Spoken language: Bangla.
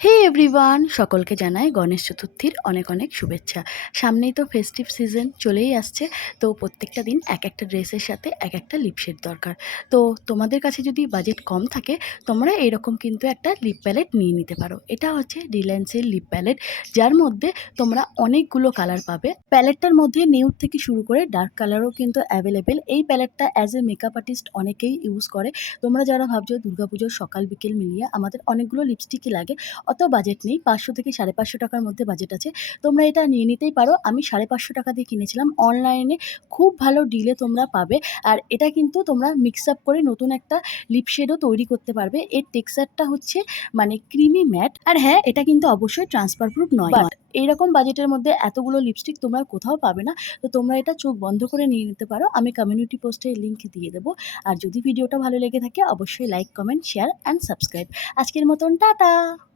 হে এভরিওয়ান, সকলকে জানাই গণেশ চতুর্থীর অনেক অনেক শুভেচ্ছা। সামনেই তো ফেস্টিভ সিজন চলেই আসছে। তো প্রত্যেকটা দিন এক একটা ড্রেসের সাথে এক একটা লিপশেড দরকার। তো তোমাদের কাছে যদি বাজেট কম থাকে, তোমরা এরকম কিন্তু একটা লিপ প্যালেট নিয়ে নিতে পারো। এটা হচ্ছে রিলায়েন্সের লিপ প্যালেট, যার মধ্যে তোমরা অনেকগুলো কালার পাবে। প্যালেটটার মধ্যে নিউড থেকে শুরু করে ডার্ক কালারও কিন্তু অ্যাভেলেবেল। এই প্যালেটটা অ্যাজ এ মেকআপ আর্টিস্ট অনেকেই ইউজ করে। তোমরা যারা ভাবছো দুর্গাপুজোর সকাল বিকেল মিলিয়ে আমাদের অনেকগুলো লিপস্টিকই লাগে, অত বাজেট নেই, 500 থেকে 550 টাকার মধ্যে বাজেট আছে, তোমরা এটা নিয়ে নিতেই পারো। আমি 550 টাকা দিয়ে কিনেছিলাম, অনলাইনে খুব ভালো ডিলে তোমরা পাবে। আর এটা কিন্তু তোমরা মিক্স আপ করে নতুন একটা লিপ শেডও তৈরি করতে পারবে। এর টেক্সচারটা হচ্ছে মানে ক্রিমি ম্যাট। আর হ্যাঁ, এটা কিন্তু অবশ্যই ট্রান্সফার প্রুফ নয়। এইরকম বাজেটের মধ্যে এতগুলো লিপস্টিক তোমরা কোথাও পাবে না। তো তোমরা এটা চোখ বন্ধ করে নিয়ে নিতে পারো। আমি কমিউনিটি পোস্টে লিঙ্ক দিয়ে দেবো। আর যদি ভিডিওটা ভালো লেগে থাকে অবশ্যই like, comment, share and subscribe. আজকের মতন টাটা।